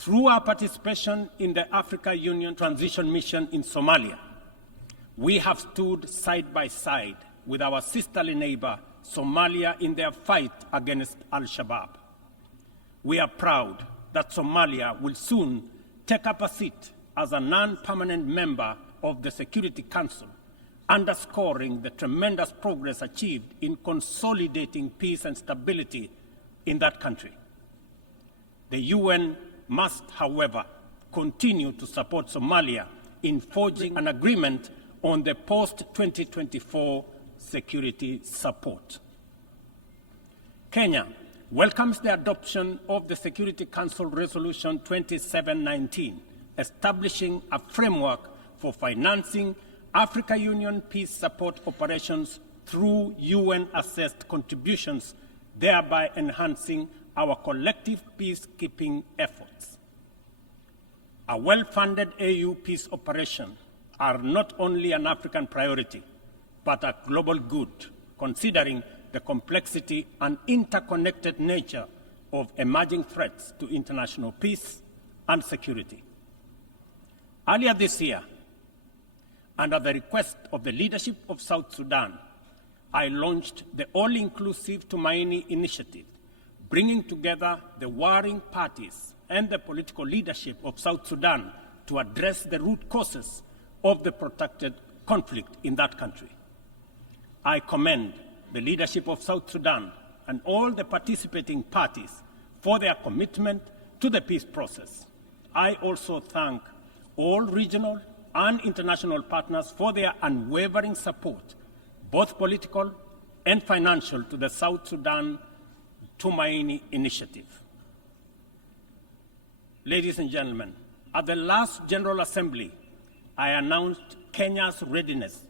Through our participation in the Africa Union Transition Mission in Somalia, we have stood side by side with our sisterly neighbor, Somalia, in their fight against Al-Shabaab. We are proud that Somalia will soon take up a seat as a non-permanent member of the Security Council, underscoring the tremendous progress achieved in consolidating peace and stability in that country. The UN must, however, continue to support Somalia in forging an agreement on the post-2024 security support. Kenya welcomes the adoption of the Security Council Resolution 2719, establishing a framework for financing Africa Union peace support operations through UN-assessed contributions, thereby enhancing our collective peacekeeping efforts. A well-funded AU peace operation are not only an African priority, but a global good, considering the complexity and interconnected nature of emerging threats to international peace and security. Earlier this year, under the request of the leadership of South Sudan, I launched the All-Inclusive Tumaini Initiative, bringing together the warring parties and the political leadership of South Sudan to address the root causes of the protracted conflict in that country. I commend the leadership of South Sudan and all the participating parties for their commitment to the peace process. I also thank all regional and international partners for their unwavering support, both political and financial, to the South Sudan Tumaini Initiative. Ladies and gentlemen, at the last General Assembly, I announced Kenya's readiness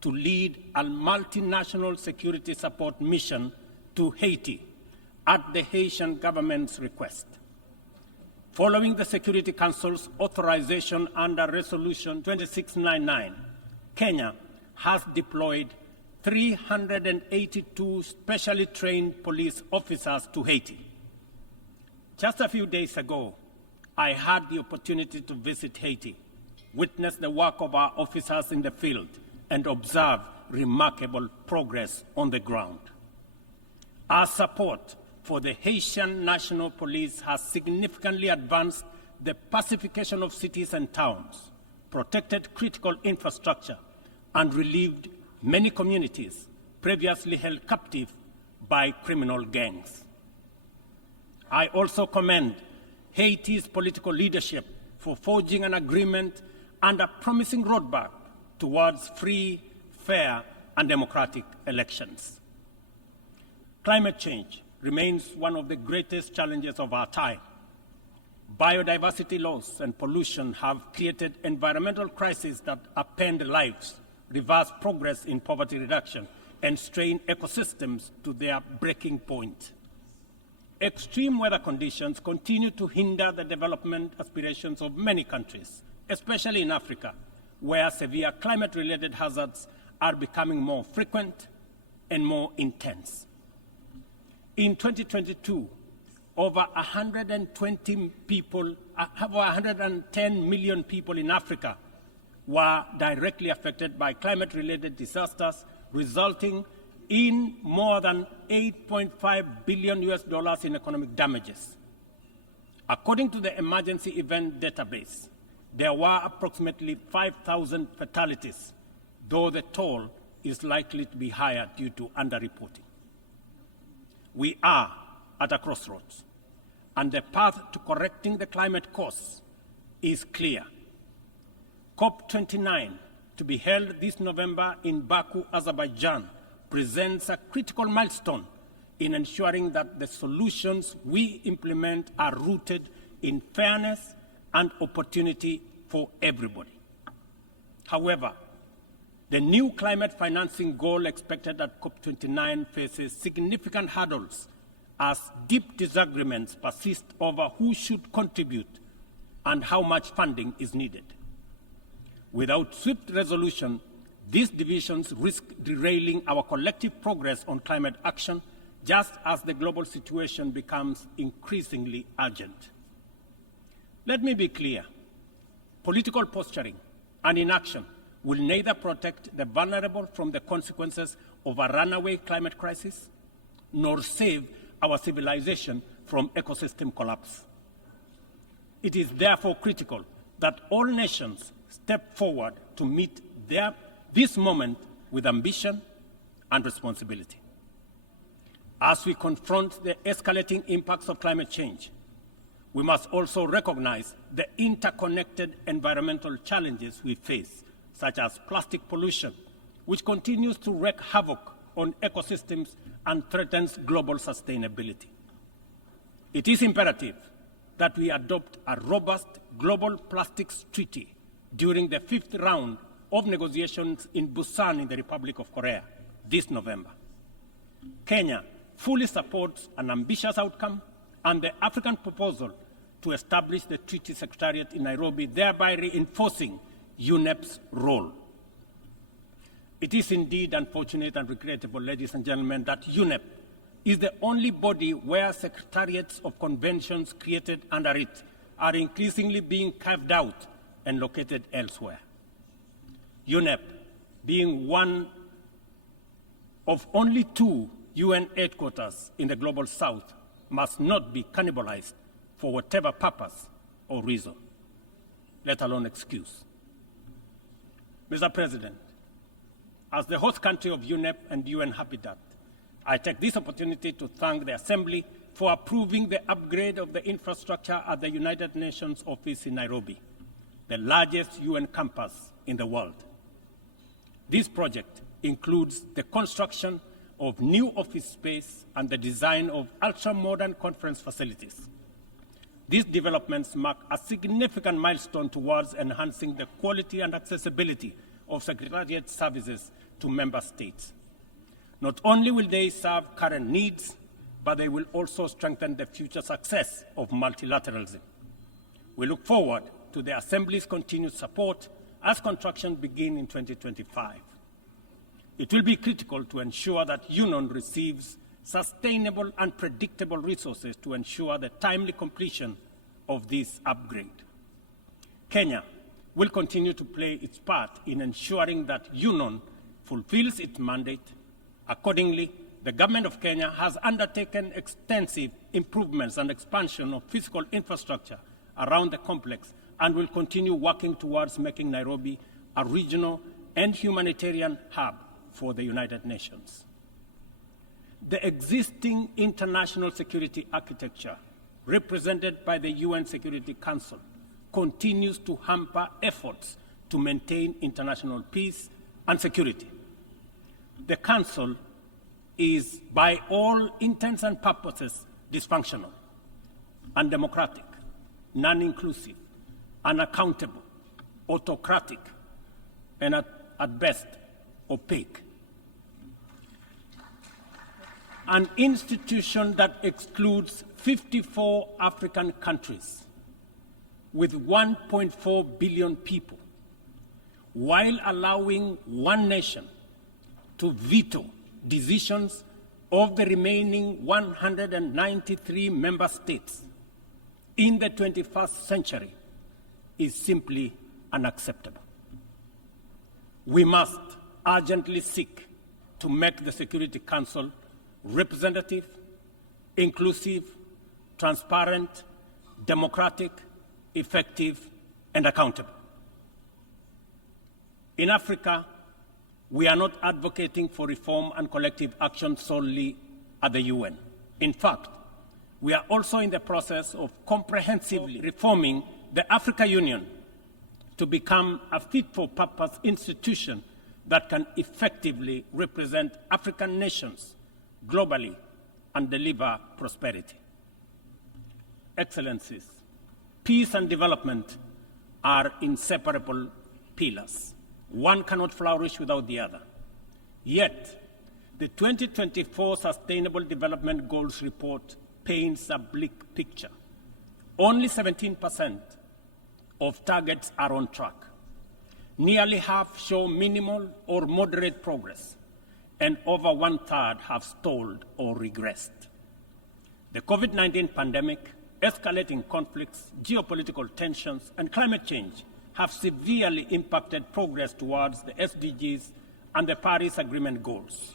to lead a multinational security support mission to Haiti at the Haitian government's request. Following the Security Council's authorization under Resolution 2699, Kenya has deployed 382 specially trained police officers to Haiti. Just a few days ago, I had the opportunity to visit Haiti, witness the work of our officers in the field, and observe remarkable progress on the ground. Our support for the Haitian National Police has significantly advanced the pacification of cities and towns, protected critical infrastructure, and relieved many communities previously held captive by criminal gangs. I also commend Haiti's political leadership for forging an agreement and a promising roadmap towards free, fair, and democratic elections. Climate change remains one of the greatest challenges of our time. Biodiversity loss and pollution have created environmental crises that upend lives, reverse progress in poverty reduction, and strain ecosystems to their breaking point. Extreme weather conditions continue to hinder the development aspirations of many countries, especially in Africa, where severe climate-related hazards are becoming more frequent and more intense. In 2022, over 110 million people in Africa were directly affected by climate-related disasters, resulting in more than $8.5 billion in economic damages. According to the Emergency Event Database, there were approximately 5,000 fatalities, though the toll is likely to be higher due to underreporting. We are at a crossroads, and the path to correcting the climate course is clear. COP29, to be held this November in Baku, Azerbaijan, presents a critical milestone in ensuring that the solutions we implement are rooted in fairness and opportunity for everybody. However, the new climate financing goal expected at COP29 faces significant hurdles as deep disagreements persist over who should contribute and how much funding is needed. Without swift resolution, these divisions risk derailing our collective progress on climate action, just as the global situation becomes increasingly urgent. Let me be clear. Political posturing and inaction will neither protect the vulnerable from the consequences of a runaway climate crisis, nor save our civilization from ecosystem collapse. It is therefore critical that all nations step forward to meet this moment with ambition and responsibility. As we confront the escalating impacts of climate change, we must also recognize the interconnected environmental challenges we face, such as plastic pollution, which continues to wreak havoc on ecosystems and threatens global sustainability. It is imperative that we adopt a robust global plastics treaty during the 5th round of negotiations in Busan in the Republic of Korea this November. Kenya fully supports an ambitious outcome and the African proposal to establish the Treaty Secretariat in Nairobi, thereby reinforcing UNEP's role. It is indeed unfortunate and regrettable, ladies and gentlemen, that UNEP is the only body where secretariats of conventions created under it are increasingly being carved out and located elsewhere. UNEP, being one of only 2 UN headquarters in the global south, must not be cannibalized for whatever purpose or reason, let alone excuse. Mr. President, as the host country of UNEP and UN Habitat, I take this opportunity to thank the Assembly for approving the upgrade of the infrastructure at the United Nations office in Nairobi, the largest UN campus in the world. This project includes the construction of new office space and the design of ultra-modern conference facilities. These developments mark a significant milestone towards enhancing the quality and accessibility of Secretariat services to member states. Not only will they serve current needs, but they will also strengthen the future success of multilateralism. We look forward to the Assembly's continued support as construction begins in 2025. It will be critical to ensure that UNON receives sustainable and predictable resources to ensure the timely completion of this upgrade. Kenya will continue to play its part in ensuring that UNON fulfills its mandate. Accordingly, the government of Kenya has undertaken extensive improvements and expansion of physical infrastructure around the complex and will continue working towards making Nairobi a regional and humanitarian hub for the United Nations. The existing international security architecture, represented by the UN Security Council, continues to hamper efforts to maintain international peace and security. The Council is, by all intents and purposes, dysfunctional, undemocratic, non-inclusive, unaccountable, autocratic, and at best, opaque. An institution that excludes 54 African countries with 1.4 billion people, while allowing one nation to veto decisions of the remaining 193 member states in the 21st century, is simply unacceptable. We must urgently seek to make the Security Council representative, inclusive, transparent, democratic, effective, and accountable. In Africa, we are not advocating for reform and collective action solely at the UN. In fact, we are also in the process of comprehensively reforming the Africa Union to become a fit-for-purpose institution that can effectively represent African nations globally and deliver prosperity. Excellencies, peace and development are inseparable pillars. One cannot flourish without the other. Yet, the 2024 Sustainable Development Goals report paints a bleak picture. Only 17% of targets are on track. Nearly half show minimal or moderate progress, and over 1/3 have stalled or regressed. The COVID-19 pandemic escalating conflicts, geopolitical tensions, and climate change have severely impacted progress towards the SDGs and the Paris Agreement goals.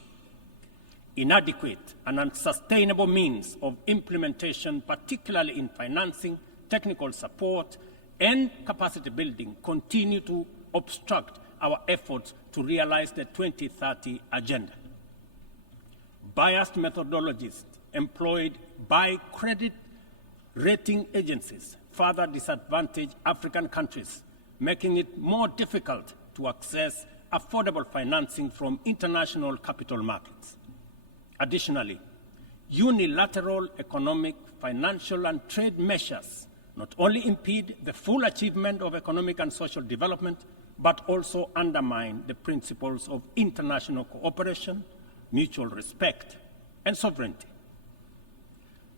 Inadequate and unsustainable means of implementation, particularly in financing, technical support, and capacity building, continue to obstruct our efforts to realize the 2030 agenda. Biased methodologies employed by credit rating agencies further disadvantage African countries, making it more difficult to access affordable financing from international capital markets. Additionally, unilateral economic, financial, and trade measures not only impede the full achievement of economic and social development, but also undermine the principles of international cooperation, mutual respect, and sovereignty.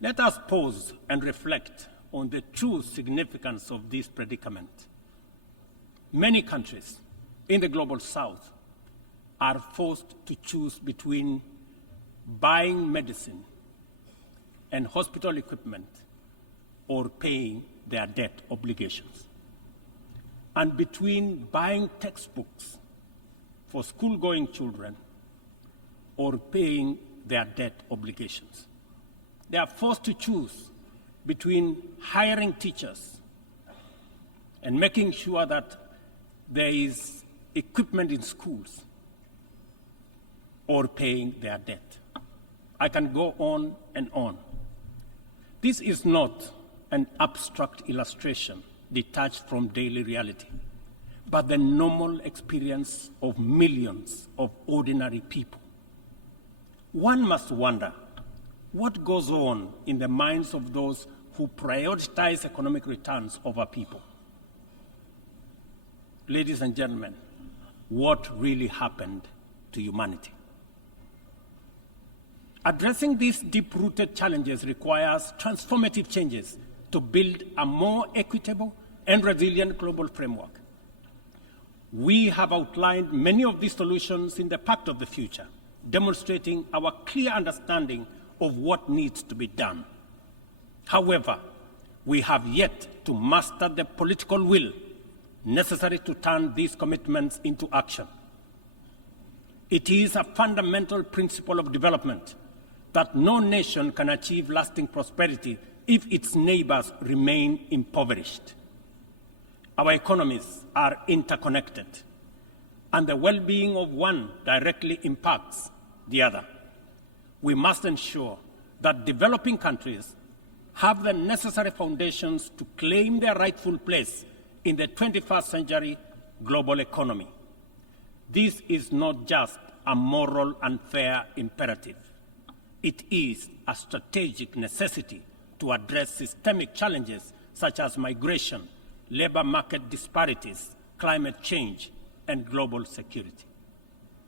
Let us pause and reflect on the true significance of this predicament. Many countries in the global south are forced to choose between buying medicine and hospital equipment or paying their debt obligations, and between buying textbooks for school-going children or paying their debt obligations. They are forced to choose between hiring teachers and making sure that there is equipment in schools or paying their debt. I can go on and on. This is not an abstract illustration detached from daily reality, but the normal experience of millions of ordinary people. One must wonder what goes on in the minds of those who prioritize economic returns over people. Ladies and gentlemen, what really happened to humanity? Addressing these deep-rooted challenges requires transformative changes to build a more equitable and resilient global framework. We have outlined many of these solutions in the Pact of the Future, demonstrating our clear understanding of what needs to be done. However, we have yet to master the political will necessary to turn these commitments into action. It is a fundamental principle of development that no nation can achieve lasting prosperity if its neighbors remain impoverished. Our economies are interconnected, and the well-being of one directly impacts the other. We must ensure that developing countries have the necessary foundations to claim their rightful place in the 21st century global economy. This is not just a moral and fair imperative. It is a strategic necessity to address systemic challenges such as migration, labor market disparities, climate change, and global security.